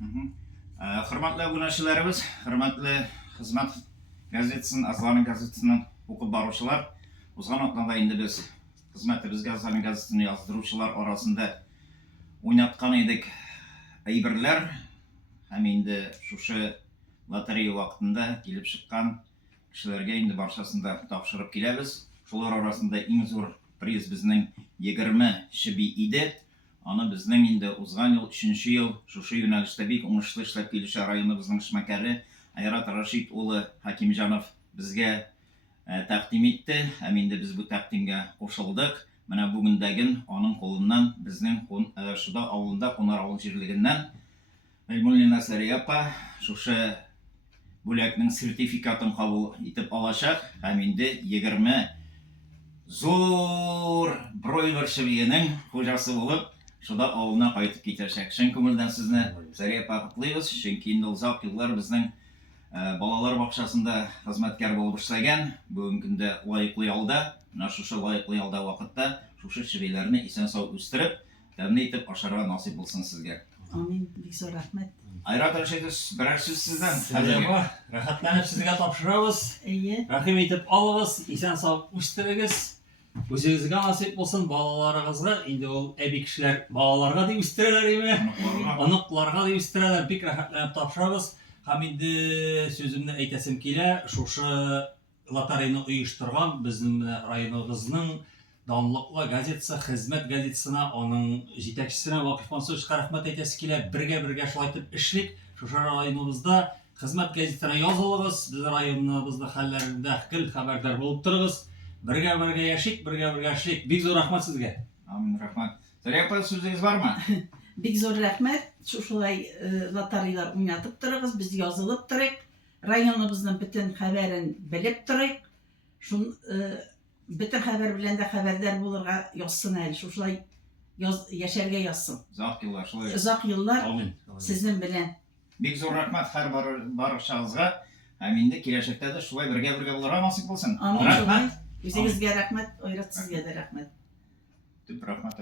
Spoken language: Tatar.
Hürmetli abunəçilərimiz, hürmetli Hizmet Gazetəsinin, Azlanın Gazetəsinin oxub barışılar. Uzğan otlarda indi biz hizmetimizə Azlanın Gazetəsini yazdırıcılar arasında oynatqan idik әйберләр. Һәм инде шушы лотерея вакытында килеп чыккан кешеләргә инде барчасында тапшырып киләбез. Шулар арасында иң зур приз безнең 20 чеби иде. Аны безнең инде узган ел 3нче ел шушы юнәлештә бик уңышлы эшләп килүче районыбызның эшмәкәре Айрат Рашид улы Хакимҗанов безгә тәкъдим итте. Һәм инде без бу тәкъдимгә кушылдык. Менә бүгендәген аның кулыннан безнең шуда авылында Кунар авыл җирлегеннән Мәймуллина Сәрия апа шушы бүләкнең сертификатын кабул итеп алачак. Һәм инде 20 зур бройлер чебиенең хуҗасы булып шуда авылына кайтып китәчәк. Чын күңелдән сезне Сәрия апа котлыйбыз. Чөнки инде узак еллар безнең балалар бакчасында хезмәткәр булып эшләгән. Бүгенге көндә лаеклы ялда, менә шушы лаеклы ялда вакытта шушы чебиләрне исән-сау үстереп, тәмле итеп ашарга насыйп булсын сезгә. Амин, бик зур рәхмәт. Айрат Рашид берәр сүз сездән. Сәләмә, рәхәтләнеп сезгә тапшырабыз. Әйе. Рәхим итеп алыгыз, исән-сау үстерегез. Үзегезгә насыйп булсын балаларыгызга. Инде ул әби кешеләр балаларга дип үстерәләр име? Аныкларга дип үстерәләр. Бик рәхәтләнеп тапшырабыз. Һәм инде сүземне әйтәсем килә, шушы лотерейны оештырган безнең районыбызның данлыклы газетасы, хезмәт газетасына, аның җитәкчесенә Вакыйф Мансуровичка рәхмәт әйтәсе килә. Бергә шулай итеп эшлик. Шушы районыбызда хезмәт газетасына язылыгыз. Безнең районыбызның хәлләрендә хәбәрдар булып торыгыз. Бергә яшик, бергә эшлик. Бик зур рәхмәт сезгә. Амин, рәхмәт. Сәрия апа, сүзегез бармы? Бик зур рәхмәт. Шушылай лотереялар уйнатып торыгыз, без язылып торыйк. Районыбызның бөтен хәбәрен белеп торыйк. Шун бөтен хәбәр белән дә хәбәрдар булырга язсын әле. Шушылай яшәргә язсын. Узак еллар шулай. Озак еллар Амин. сезнең белән. Бик зур рәхмәт һәр барышыгызга. Һәм инде киләчәктә дә шулай бергә булырга насыйп булсын. Амин, шулай. Үзегезгә рәхмәт, Айрат, сезгә дә рәхмәт. Төп рәхмәт.